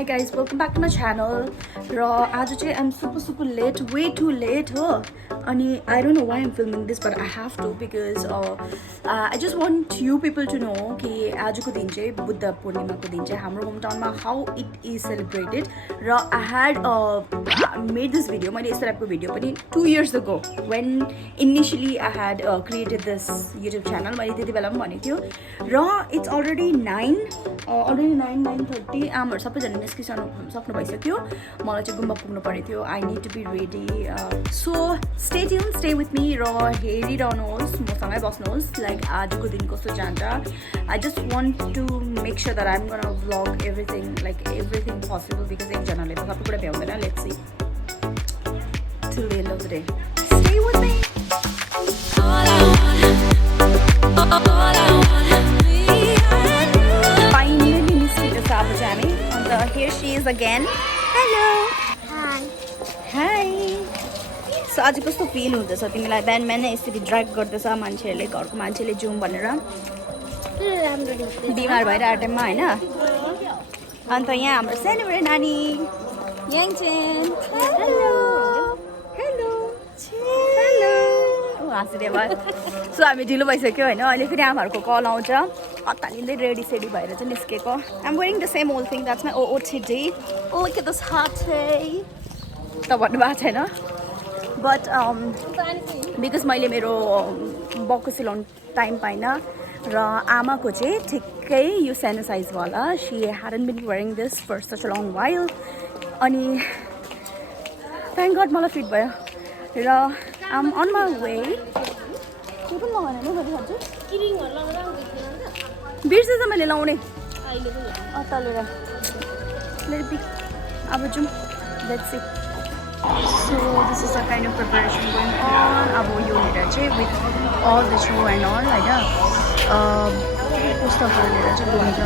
Hi guys, welcome back to my channel. I'm super late, way too late. I don't know why I'm filming this, but I have to because I just want you people to know कि आजको दिन चाहिँ बुद्ध पूर्णिमाको दिन चाहिँ हाम्रो hometownमा how it is celebrated. I had made this video, मैले यस्तो टाइपको भिडियो पनि 2 years ago when initially I had created this YouTube channel. मैले त्यति बेला पनि भनेको थियो it's already 9:30 आमाहरु सबैजना निस्किसक्नु भइसक्यो मलाई चाहिँ गुम्बा पुग्नु पर्यो थियो I need to be ready so stay tuned, stay with me र हेरिरहनुहोस् मसँगै बस्नुहोस् like आजको दिन कस्तो जान्छ I just want to make sure that I'm gonna vlog everything possible because एकजनाले त सबै कुरा भ्याउँदैन let's see till the end of the day stay with me Here she is again. Hello. Hi. So आज कस्तो feel हुँदैछ तिमीलाई बिहान यसरी ड्र्याग गर्दैछ मान्छेहरूले घरको मान्छेले जाउँ भनेर बिमार भइरहेको टाइममा हैन अन्त यहाँ हाम्रो सानोबडे नानी याङचेन हेलो हेलो हेलो हाँसिदिए भयो सो हामी ढिलो भइसक्यो हैन अहिले फेरि आमाहरूको कल आउँछ अत्तालिँदै रेडी सेडी भएर चाहिँ निस्केको I'm wearing the same old thing that's my OOTD oh look at this hot tea त भन्नुभएको छैन but because मैले मेरो बक्को सिलाउनु टाइम पाइन र आमाको चाहिँ ठिक्कै यो सानो साइज वाला she hadn't been wearing this for such a long while अनि thank god मलाई फिट भयो र I'm on my way के पनि लगाएन नि मैले खान्छु बिर्सेछ मैले लाउने अत्तालेर अब जाउँ let's see so this is the kind of preparation going on अब यो लिएर चाहिँ with all the show and all हैन पुस्तकहरू लिएर चाहिँ घुम्छ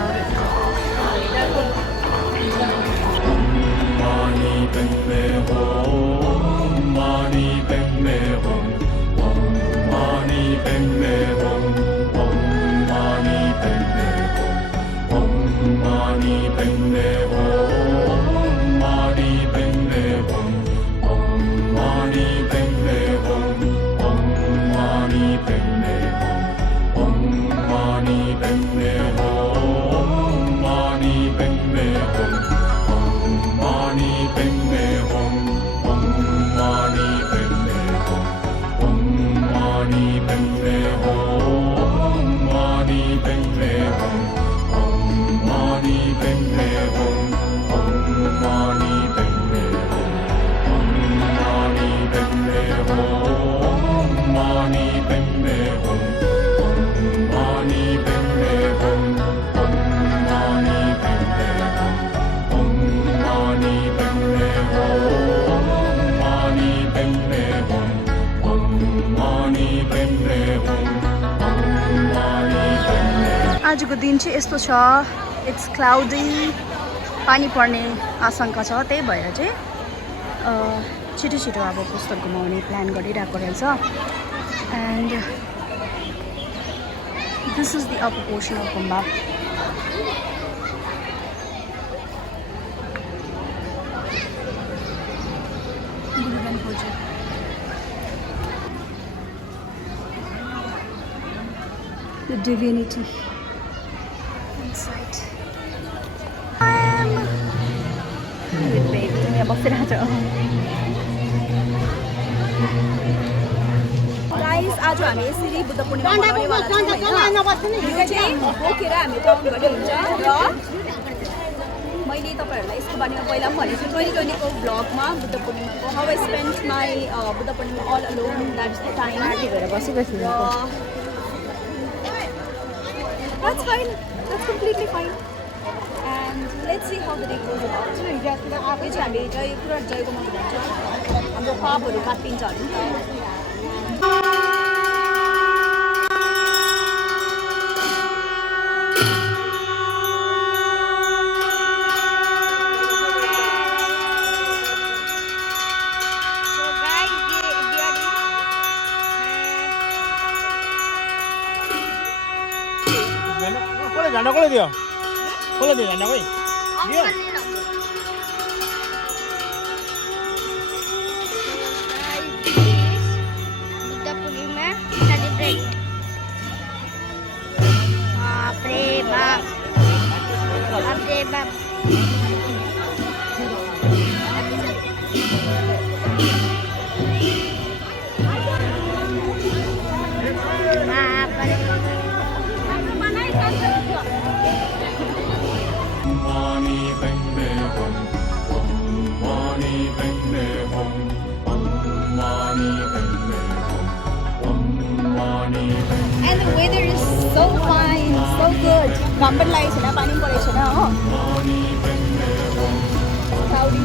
आजको दिन चाहिँ यस्तो छ इट्स क्लाउडी पानी पर्ने आशंका छ त्यही भएर चाहिँ छिटो अब पुस्तक घुमाउने प्लान गरिरहेको रहेछ and this is the upper portion of गुम्बा The divinity inside. Good baby, तुम यहाँ बसिरहेको छौ गाइस आज हामी यसरी बुद्ध पूर्णिमा मनाउनेवाला छौँ हैन यो चाहिँ बोकेर हामी टाउनभरि हुन्छ र मैले तपाईहरुलाई यसको बारेमा पहिला पनि भनेको छु 2020 को ब्लगमा बुद्ध पूर्णिमाको how I spent my Buddha Purnima all alone that's the time party गरेर बसिबस्नु That's fine. That's completely fine. And let's see how the day goes about. यो चाहिँ हामी चाहिँ पुरा जयको मन भन्छ हाम्रो पापहरू काटिन्छ नि झन्डा कसले दियो? कसले दियो झन्डा खै? दियो? And the weather is so fine, so good. घाम पनि लागेको छैन, पानी पनि परेको छैन हो. Cloudy.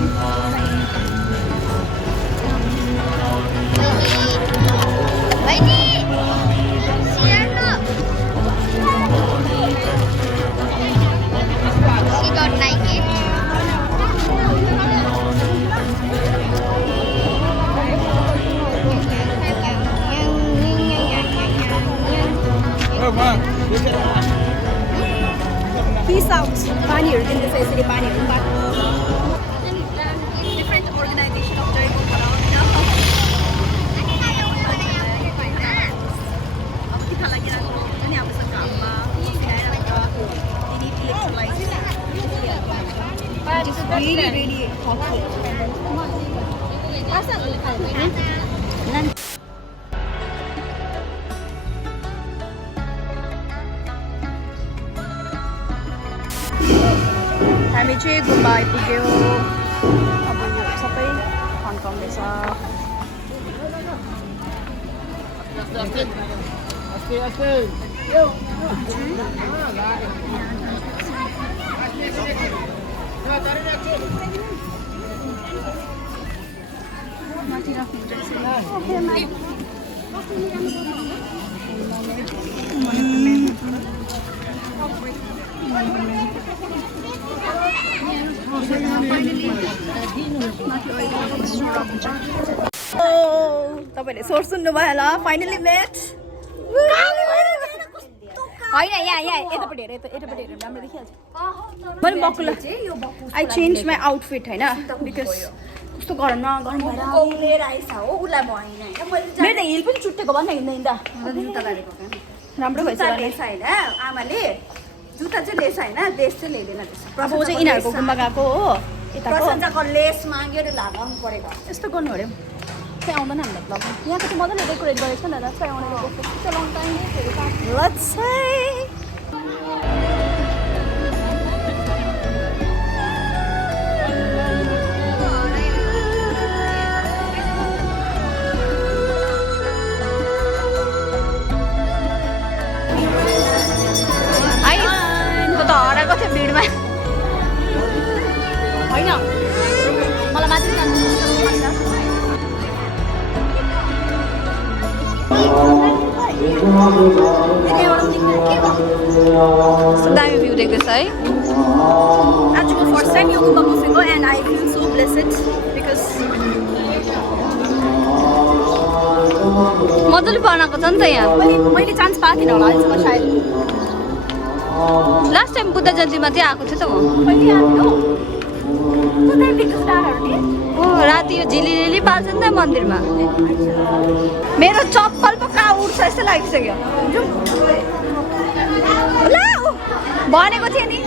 She got naked. Peace out. पानीहरु दिँदैछ यसरी पानीहरु बाटो. Different organization of Jericho around now. अब के थाहा लागिरहेको हुन्छ नि हाम्रो घाममा. They need electrolytes. Just really hot. हामी चाहिँ गुम्बा आइपुग्यो. अब यो सबै खन्काउँदैछ. माथि राख्नुहुन्छ. तपाईँले सोच सुन्नुभयो होला. फाइनली मेट. होइन यहाँ यतापट्टि हेर, यतापट्टि हेर, राम्रो देखिहाल्छ. मैले बकुला आई चेन्ज माई आउटफिट होइन, बिकज कस्तो गरममा गरम भएर मेरो त हिल पनि चुट्टेको भन्न हिँड्दा राम्रो भएछ होइन. आमाले जुत्ता चाहिँ लेस होइन, देश चाहिँ ल्याइदिएन. अब चाहिँ यिनीहरूको गुम्बा गएको हो. यताको लेस माग्यो र लगाउनु परेको. यस्तो गर्नु अरे चाहिँ आउँदैन हामीलाई ब्लग. यहाँको चाहिँ मजाले डेकोरेट गरेको छ नि त. चाहिँ आउने Let's say हराएको थियो भिडमा होइन. मलाई माथि जानु दामी भ्यू देख्दैछ है. आजको फर्स्ट टाइम यो गुम्बा बसेको and I feel so blessed because मजाले बनाएको छ नि त यहाँ. मैले चान्स पाएको थिइनँ होला अहिलेसम्म सायद. लास्ट टाइम बुद्ध जयन्तीमा चाहिँ आएको थियो त म. कहिले आएको हो राति यो झिलिली पाल्छ नि त मन्दिरमा. मेरो चप्पल पो कहाँ उड्छ जस्तो लागिसक्यो. भनेको थिएँ नि